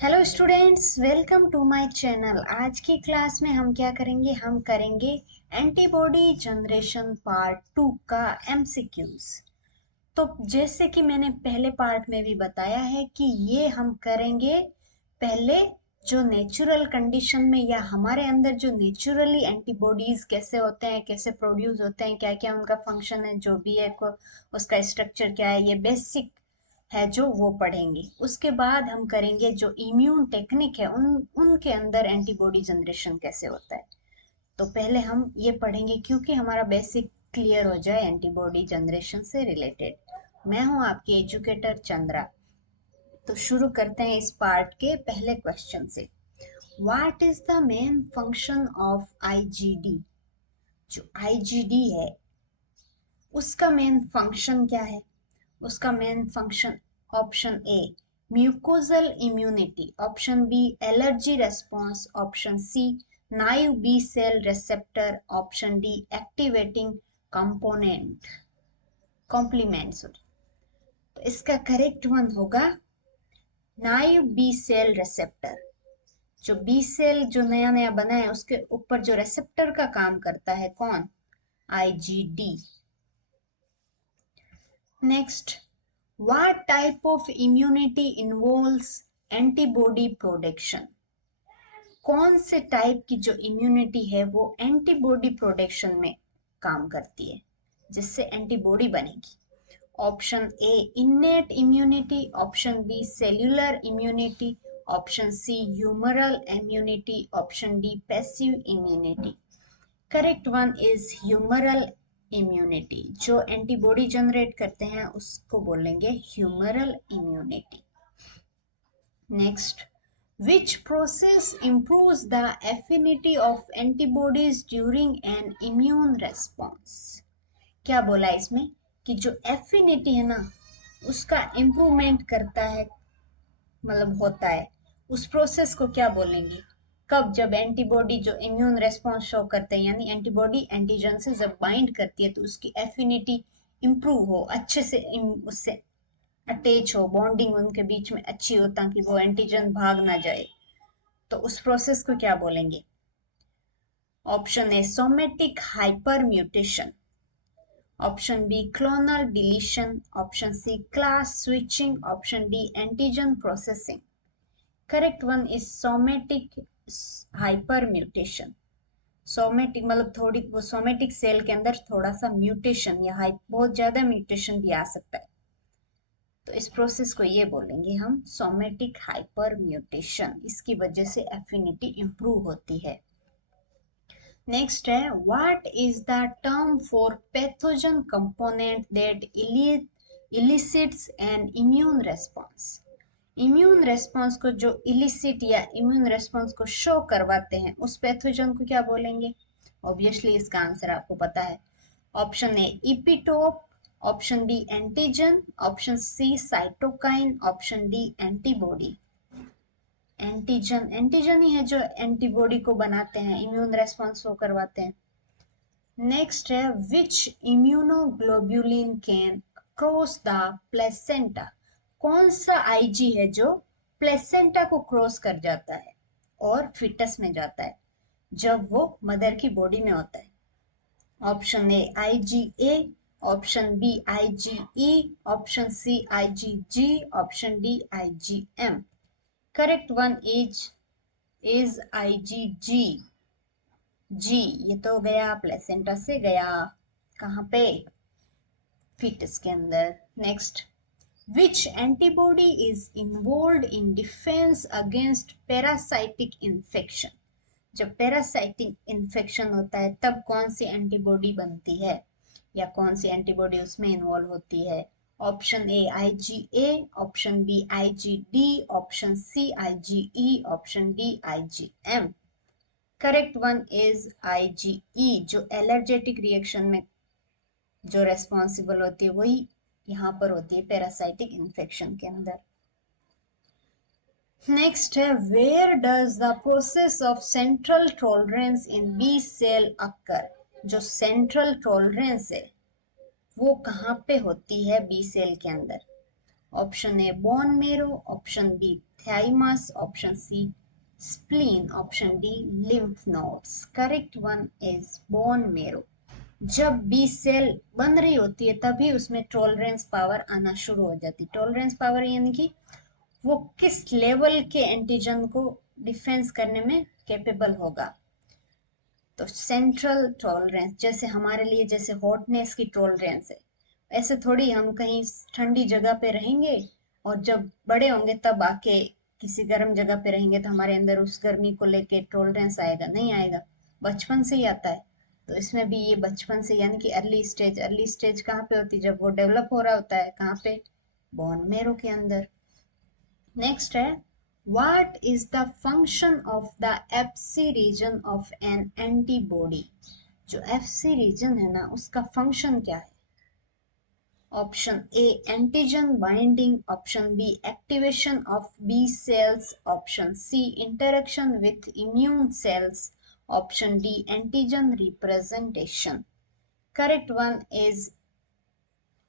Hello students, welcome to my channel. आज की class में हम क्या करेंगे? हम करेंगे एंटीबॉडी जनरेशन पार्ट 2 का एमसीक्यूज। तो जैसे कि मैंने पहले पार्ट में भी बताया है कि ये हम करेंगे पहले जो नेचुरल कंडीशन में या हमारे अंदर जो नेचुरली एंटीबॉडीज कैसे होते हैं, कैसे प्रोड्यूस होते हैं, क्या क्या उनका फंक्शन है, जो भी है को उसका स्ट्रक्चर क्या है, ये बेसिक है जो वो पढ़ेंगे। उसके बाद हम करेंगे जो इम्यून टेक्निक है उनके अंदर एंटीबॉडी जनरेशन कैसे होता है। तो पहले हम ये पढ़ेंगे क्योंकि हमारा बेसिक क्लियर हो जाए एंटीबॉडी जनरेशन से रिलेटेड। मैं हूं आपकी एजुकेटर चंद्रा। तो शुरू करते हैं इस पार्ट के पहले क्वेश्चन से। What is the main function of IgD? जो आईजीडी है उसका मेन फंक्शन क्या है? उसका main function, option A mucosal immunity, option B allergy response, option C naive B cell receptor, option D activating component complement. तो इसका correct one होगा naive B cell receptor. जो बी सेल जो नया नया बना है उसके ऊपर जो रिसेप्टर का काम करता है, कौन? IgD. Next, what type of immunity involves antibody production? कौन से टाइप की जो इम्यूनिटी है वो एंटीबॉडी प्रोडक्शन में काम करती है जिससे एंटीबॉडी बनेगी? Option A innate immunity, option B cellular immunity, option C humoral immunity, option D passive immunity. Correct one is humoral immunity. जो एंटीबॉडी जनरेट करते हैं उसको बोलेंगे humoral immunity. Next, which process improves the affinity of antibodies during an immune response? क्या बोला इसमें कि जो एफिनिटी है ना उसका इम्प्रूवमेंट करता है, मतलब होता है, उस प्रोसेस को क्या बोलेंगे? कब? जब एंटीबॉडी जो इम्यून रेस्पॉन्स शो करते हैं, यानी एंटीबॉडी एंटीजन से जब बाइंड करती है तो उसकी एफिनिटी इंप्रूव हो, अच्छे से उससे अटैच हो, बॉन्डिंग उनके बीच में अच्छी हो ताकि वो एंटीजन भाग ना जाए। तो उस प्रोसेस को क्या बोलेंगे? Option A somatic hyper mutation, option B clonal deletion, option C class switching, option D antigen processing. Correct one is somatic hyper mutation. Somatic मतलब थोड़ी वो सोमेटिक सेल के अंदर थोड़ा सा म्यूटेशन या बहुत ज्यादा म्यूटेशन भी आ सकता है, तो इस प्रोसेस को ये बोलेंगे हम सोमेटिक हाइपर म्यूटेशन। इसकी वजह से एफिनिटी इंप्रूव होती है। नेक्स्ट है what is the term for pathogen component that elicits an immune response? Immune response को जो इलिसिट या इम्यून रेस्पॉन्स को शो करवाते हैं उस पैथोजन को क्या बोलेंगे? ऑब्वियसली इसका आंसर आपको पता है। Option A epitope, option B antigen, option C cytokine, option D antibody. Antigen, antigen ही है जो एंटीबॉडी को बनाते हैं, इम्यून रेस्पॉन्स शो करवाते हैं। नेक्स्ट है which immunoglobulin can cross the placenta? कौन सा आईजी है जो प्लेसेंटा को क्रॉस कर जाता है और फिटस में जाता है जब वो मदर की बॉडी में होता है? Option A IgA, option B IgE, option C IgG, option D IgM. Correct one is IgG. जी, ये तो गया प्लेसेंटा से, गया कहाँ पे? फीटस के अंदर। Next, which antibody is involve in defence against parasitic infection? जब पैरासाइटिक इन्फेक्शन होता है तब कौन सी एंटीबॉडी बनती है या कौन सी एंटीबॉडी उसमें इन्वॉल्व होती है? Option A IgA, option B IgD, option C IgE, option D IgM. Correct one is IgE. जो एलर्जेटिक रिएक्शन में जो रेस्पॉन्सिबल होती है वही यहाँ पर होती है पैरासाइटिक इन्फेक्शन के अंदर। नेक्स्ट है where does the process of central tolerance in B cell occur? जो सेंट्रल टॉलरेंस है वो कहाँ पे होती है बी सेल के अंदर? Option A bone marrow, option B thymus, option C spleen, option D lymph nodes. Correct one is bone marrow. जब बी सेल बन रही होती है तभी उसमें टॉलरेंस पावर आना शुरू हो जाती है. टॉलरेंस पावर यानी कि वो किस लेवल के एंटीजन को डिफेंस करने में कैपेबल होगा. तो सेंट्रल टॉलरेंस, जैसे हमारे लिए जैसे हॉटनेस की टॉलरेंस है, ऐसे थोड़ी हम कहीं ठंडी जगह पे रहेंगे और जब बड़े होंगे तब आके किसी गर्म जगह पे रहेंगे तो हमारे अंदर उस गर्मी को लेके टॉलरेंस आएगा? नहीं आएगा, बचपन से ही आता है. तो इसमें भी ये बचपन से, यानी कि अर्ली स्टेज कहाँ पे होती है? जब वो डेवलप हो रहा होता है. कहाँ पे? बोन मेरो के अंदर. नेक्स्ट है, what is the function of the Fc region of an antibody. जो एफसी रीजन है ना, उसका फंक्शन क्या है? Option A antigen binding, option B activation of B cells, option C interaction with immune cells, option D antigen representation. Correct one is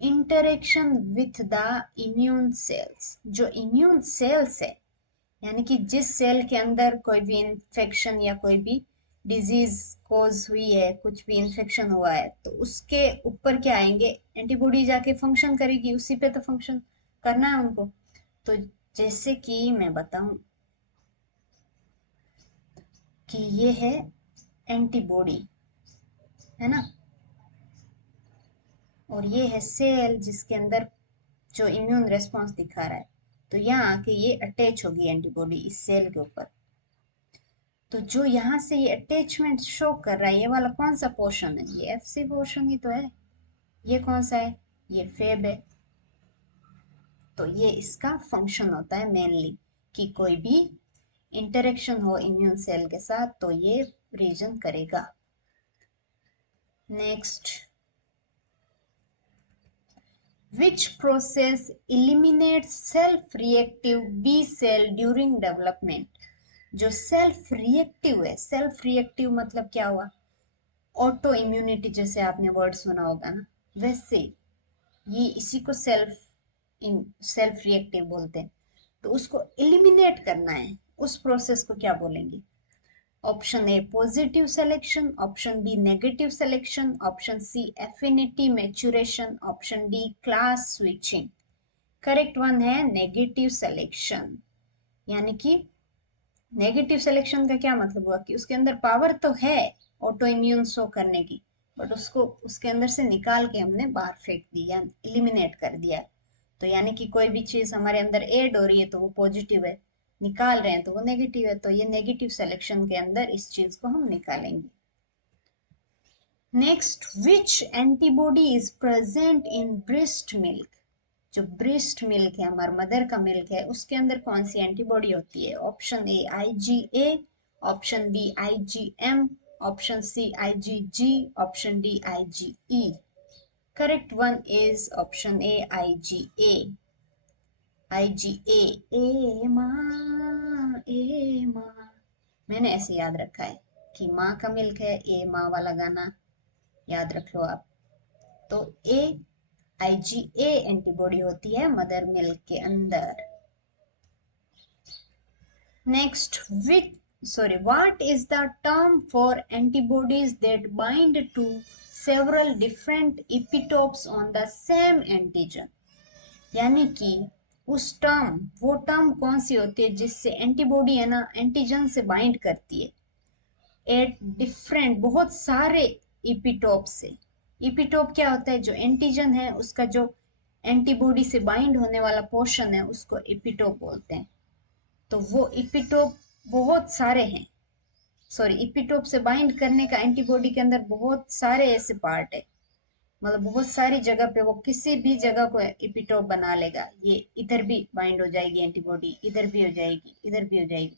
interaction with the immune cells. जो immune cells है, यानी कि जिस cell के अंदर कोई भी infection या कोई भी डिजीज कोज हुई है, कुछ भी इन्फेक्शन हुआ है, तो उसके ऊपर क्या आएंगे? एंटीबॉडी जाके फंक्शन करेगी, उसी पे तो फंक्शन करना है उनको. तो जैसे कि मैं बताऊं कि ये है एंटीबॉडी, है ना, और ये है सेल जिसके अंदर जो इम्यून रेस्पॉन्स दिखा रहा है. तो यहाँ आके ये अटैच होगी एंटीबॉडी इस सेल के ऊपर. तो जो यहाँ से ये अटैचमेंट शो कर रहा है, ये वाला कौन सा पोर्शन है? ये एफसी पोर्शन ही तो है. ये कौन सा है? ये फेब है. तो ये इसका फंक्शन होता है मेनली, कि कोई भी इंटरेक्शन हो इम्यून सेल के साथ तो ये रीजन करेगा. Next, which process eliminates self reactive B cell during development. जो सेल्फ रिएक्टिव है, सेल्फ रिएक्टिव मतलब क्या हुआ? ऑटो इम्यूनिटी, जैसे आपने वर्ड सुना होगा ना, वैसे ये इसी को सेल्फ रिएक्टिव बोलते हैं. तो उसको एलिमिनेट करना है, उस प्रोसेस को क्या बोलेंगे? Option A positive selection, option B negative selection, option C affinity maturation, option D class switching. Correct one है नेगेटिव सिलेक्शन. यानी कि नेगेटिव सिलेक्शन का क्या मतलब हुआ? कि उसके अंदर पावर तो है ऑटो इम्यून शो करने की, बट उसको उसके अंदर से निकाल के हमने बाहर फेंक दिया, एलिमिनेट कर दिया. तो यानी कि कोई भी चीज हमारे अंदर ऐड हो रही है तो वो पॉजिटिव है, निकाल रहे हैं तो वो नेगेटिव है. तो ये नेगेटिव सिलेक्शन के अंदर इस चीज को हम निकालेंगे. Next, which antibody is present in breast milk. जो ब्रेस्ट मिल्क है, हमारा मदर का मिल्क है, उसके अंदर कौन सी एंटीबॉडी होती है? Option A IgA, option B IgM, option C IgG, option D IgE. Correct one is option A IgA. IgA, ए माँ ए माँ, मैंने ऐसे याद रखा है कि माँ का मिल्क है, ए माँ वाला गाना याद रख लो आप. तो ए IgA एंटीबॉडी होती है मदर मिल्क के अंदर. Next, what is the term for antibodies that bind to several different epitopes on the same antigen. यानी कि वो टर्म कौन सी होती है जिससे एंटीबॉडी है ना एंटीजन से बाइंड करती है एट डिफरेंट, बहुत सारे इपिटोप से. इपिटोप क्या होता है? जो एंटीजन है उसका जो एंटीबॉडी से बाइंड होने वाला पोर्शन है उसको इपिटोप बोलते हैं. तो वो इपिटोप बहुत सारे हैं, इपिटोप से बाइंड करने का एंटीबॉडी के अंदर बहुत सारे ऐसे पार्ट है, मतलब बहुत सारी जगह पे वो किसी भी जगह को इपिटोप बना लेगा. ये इधर भी बाइंड हो जाएगी एंटीबॉडी, इधर भी हो जाएगी, इधर भी हो जाएगी,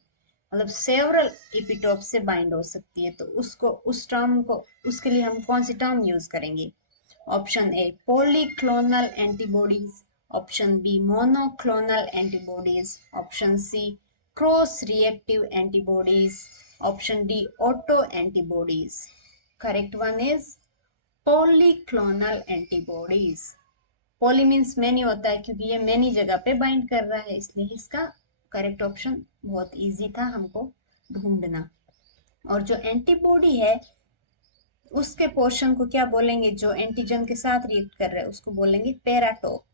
मतलब सेवरल इपिटोप से बाइंड हो सकती है. तो उसको, उस टर्म को, उसके लिए हम कौन सी टर्म यूज करेंगे? Option A polyclonal antibodies, option B monoclonal antibodies, option C cross reactive antibodies, option D auto antibodies. Correct one is polyclonal antibodies. Poly means many होता है क्योंकि ये मैनी जगह पे बाइंड कर रहा है, इसलिए इसका करेक्ट ऑप्शन बहुत इजी था हमको ढूंढना। और जो एंटीबॉडी है उसके पोर्शन को क्या बोलेंगे, जो एंटीजन के साथ रिएक्ट कर रहे हैं उसको बोलेंगे पेराटोप,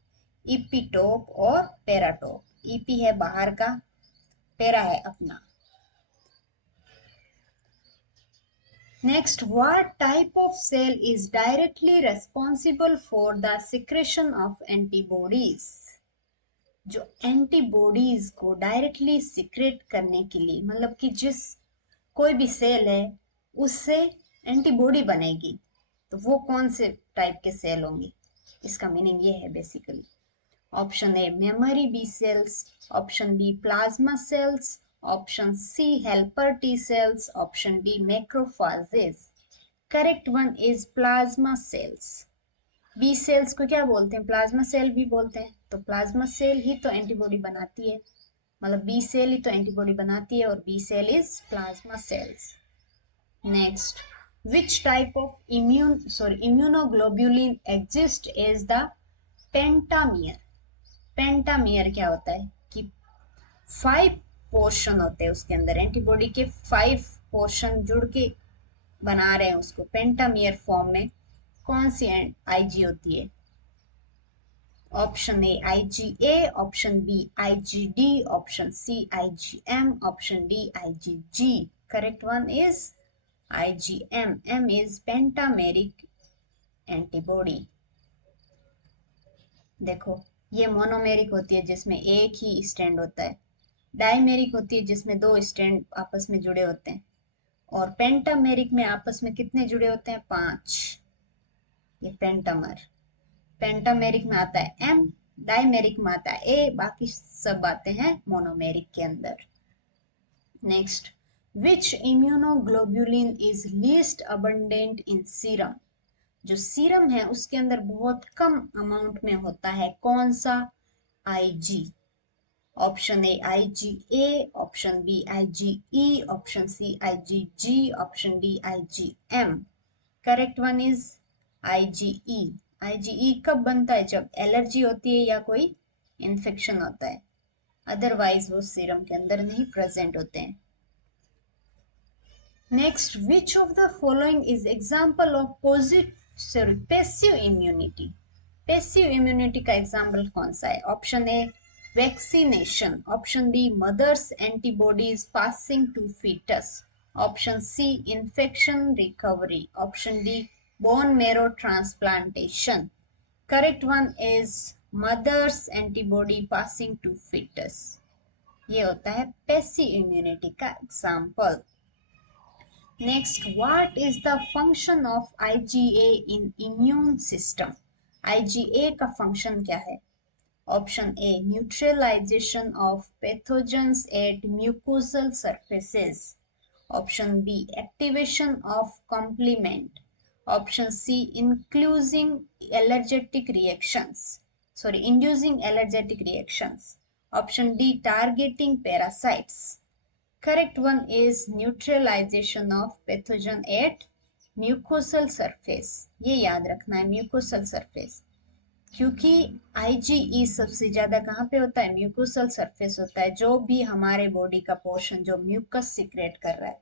इपीटोप और पेराटोप। ईपी है बाहर का, पेरा है अपना। Next, what type of cell is directly responsible for the secretion of antibodies? जो एंटीबॉडीज को डायरेक्टली सिक्रेट करने के लिए, मतलब कि जिस कोई भी सेल है उससे एंटीबॉडी बनेगी, तो वो कौन से टाइप के सेल होंगे, इसका मीनिंग ये है basically. Option A memory B cells, option B plasma cells, option C helper T cells, option D macrophages. Correct one is plasma cells. B cells को क्या बोलते हैं, प्लाज्मा सेल भी बोलते हैं। तो प्लाज्मा सेल ही तो एंटीबॉडी बनाती है, मतलब बी सेल ही तो एंटीबॉडी बनाती है, और B cell is plasma cells. Next, which type of immunoglobulin exist as the pentamer. Pentamer क्या होता है कि 5 पोर्शन होते हैं उसके अंदर, एंटीबॉडी के 5 पोर्शन जुड़ के बना रहे हैं उसको। पेंटामियर फॉर्म में कौन सी आईजी होती है? Option A IgA, option B IgD, option C IgM, option D IgG. Correct one is IgM. M is pentameric antibody. देखो, ये मोनोमेरिक होती है जिसमें एक ही स्टैंड होता है, डाइमेरिक होती है जिसमें 2 स्टैंड आपस में जुड़े होते हैं, और पेंटामेरिक में आपस में कितने जुड़े होते हैं? 5। ये पेंटामर। पेंटामेरिक में आता है M, डाइमेरिक में आता है A, बाकी सब आते हैं मोनोमेरिक के अंदर। Next, which immunoglobulin is least abundant in serum? जो सीरम है उसके अंदर बहुत कम अमाउंट में होता है, कौन सा? Ig. Option A IgA, option B IgE, option C IgG, option D IgM. Correct one is IgE. IgE कब बनता है? जब एलर्जी होती है या कोई इन्फेक्शन होता है, अदरवाइज वो सीरम के अंदर नहीं प्रेजेंट होते हैं। Next, which of the following is example of passive immunity? Passive immunity का example कौन सा है? Option A vaccination, option B mother's antibodies passing to fetus, option C infection recovery, option D bone marrow transplantation. Correct one is mother's antibody passing to fetus. ये होता है passive immunity का example. Next, what is the function of IgA in immune system? IgA का function क्या है? Option A neutralization of pathogens at mucosal surfaces, option B activation of complement, option C inducing allergic reactions, option D targeting parasites. Correct one is neutralization of pathogen at mucosal surface. ये याद रखना है, mucosal surface, क्योंकि IgE सबसे ज्यादा कहाँ पे होता है? म्यूकोसल सरफेस होता है। जो भी हमारे बॉडी का पोर्शन जो म्यूकस सिक्रेट कर रहा है,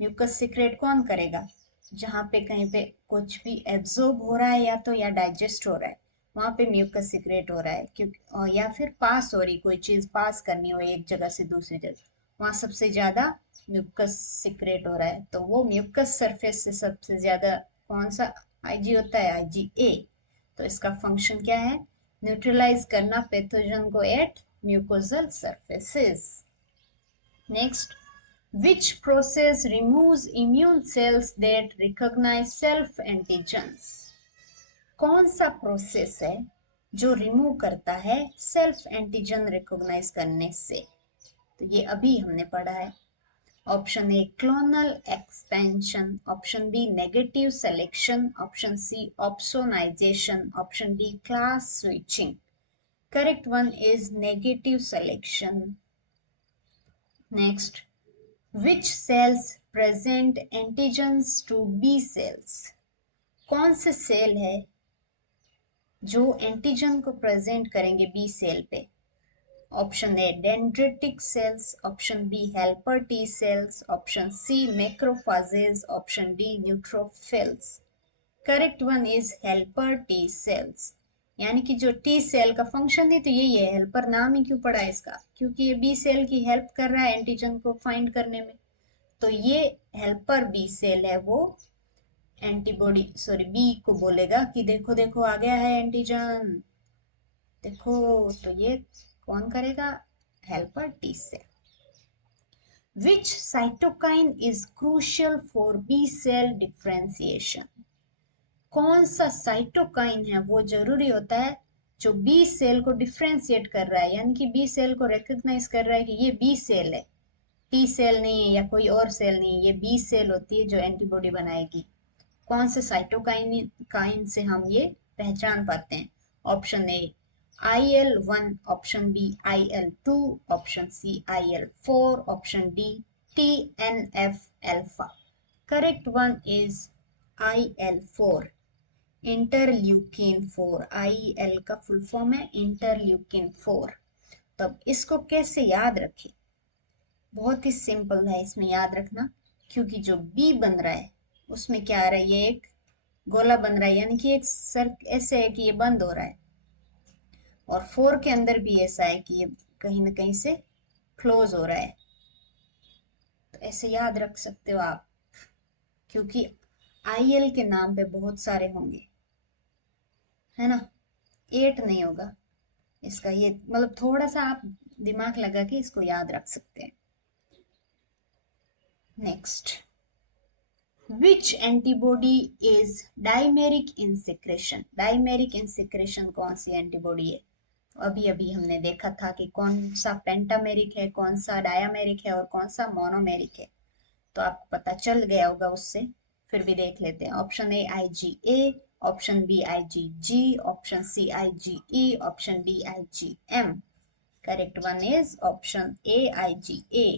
म्यूकस सिक्रेट कौन करेगा? जहाँ पे कहीं पे कुछ भी एब्जॉर्ब हो रहा है या तो या डाइजेस्ट हो रहा है, वहां पे म्यूकस सिक्रेट हो रहा है, क्योंकि या फिर पास हो रही, कोई चीज पास करनी हो एक जगह से दूसरी जगह, वहां सबसे ज्यादा म्यूकस सिक्रेट हो रहा है। तो वो म्यूकस सरफेस से सबसे ज्यादा कौन सा आईजी होता है? IgA। तो इसका फंक्शन क्या है? न्यूट्रलाइज करना पैथोजन को at mucosal surfaces. Next, which process removes immune cells that recognize self antigens? कौन सा प्रोसेस है जो रिमूव करता है सेल्फ एंटीजन रिकॉग्नाइज करने से? तो ये अभी हमने पढ़ा है। Option A clonal expansion, option B negative selection, option C opsonization, option D class switching. Correct one is negative selection. Next, which cells present antigens to B cells? कौन से सेल है जो एंटीजन को प्रेजेंट करेंगे B cell पे? Option A dendritic cells, option B helper T cells, option C macrophages, option D neutrophils. Correct one is helper T cells, यानी कि जो टी सेल का फंक्शन ही तो यही है। हेल्पर नाम ही क्यों पड़ा है इसका, क्योंकि ये बी सेल की हेल्प कर रहा है एंटीजन को फाइंड करने में। तो ये हेल्पर बी सेल है, वो एंटीबॉडी सॉरी बी को बोलेगा कि देखो देखो आ गया है एंटीजन, देखो। तो ये कौन करेगा, helper T cell. Which cytokine is crucial for B cell differentiation? कौन सा साइटोकाइन है वो जरूरी होता है जो बी सेल को डिफ्रेंशिएट कर रहा है, यानी कि बी सेल को रिकॉग्नाइज कर रहा है कि ये बी सेल है, टी सेल नहीं है या कोई और सेल नहीं है, ये बी सेल होती है जो एंटीबॉडी बनाएगी। कौन से साइटोकाइन काइन से हम ये पहचान पाते हैं? Option A IL-1, option B IL-2, option C IL-4, option D TNF alpha. Correct one is IL-4, interleukin 4। IL का फुल फॉर्म है इंटरल्यूकिन 4। तब इसको कैसे याद रखें? बहुत ही सिंपल है इसमें याद रखना, क्योंकि जो बी बन रहा है उसमें क्या आ रहा है, ये एक गोला बन रहा है, यानी कि एक सर ऐसे है कि ये बंद हो रहा है, और 4 के अंदर भी ऐसा है कि ये कहीं ना कहीं से क्लोज हो रहा है। तो ऐसे याद रख सकते हो आप, क्योंकि IL के नाम पे बहुत सारे होंगे, है ना, 8 नहीं होगा इसका। ये मतलब थोड़ा सा आप दिमाग लगा के इसको याद रख सकते हैं। Next, which antibody is dimeric in secretion? Dimeric in secretion कौन सी एंटीबॉडी है? अभी अभी हमने देखा था कि कौन सा पेंटामेरिक है, कौन सा डायमेरिक है और कौन सा मोनोमेरिक है। तो आपको पता चल गया होगा उससे, फिर भी देख लेते हैं। Option A IgA, option B IgG, option C IgE, option D IgM। Correct one is option A IgA.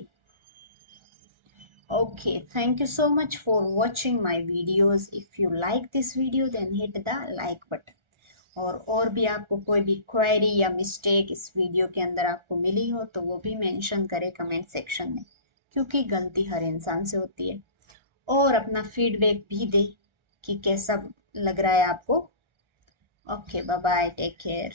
Okay, thank you so much for watching my videos. If you like this video then hit the like button. और भी आपको कोई भी query या mistake इस video के अंदर आपको मिली हो तो वो भी मेंशन करें कमेंट सेक्शन में, क्योंकि गलती हर इंसान से होती है। और अपना फीडबैक भी दे कि कैसा लग रहा है आपको। Okay, bye bye, take care.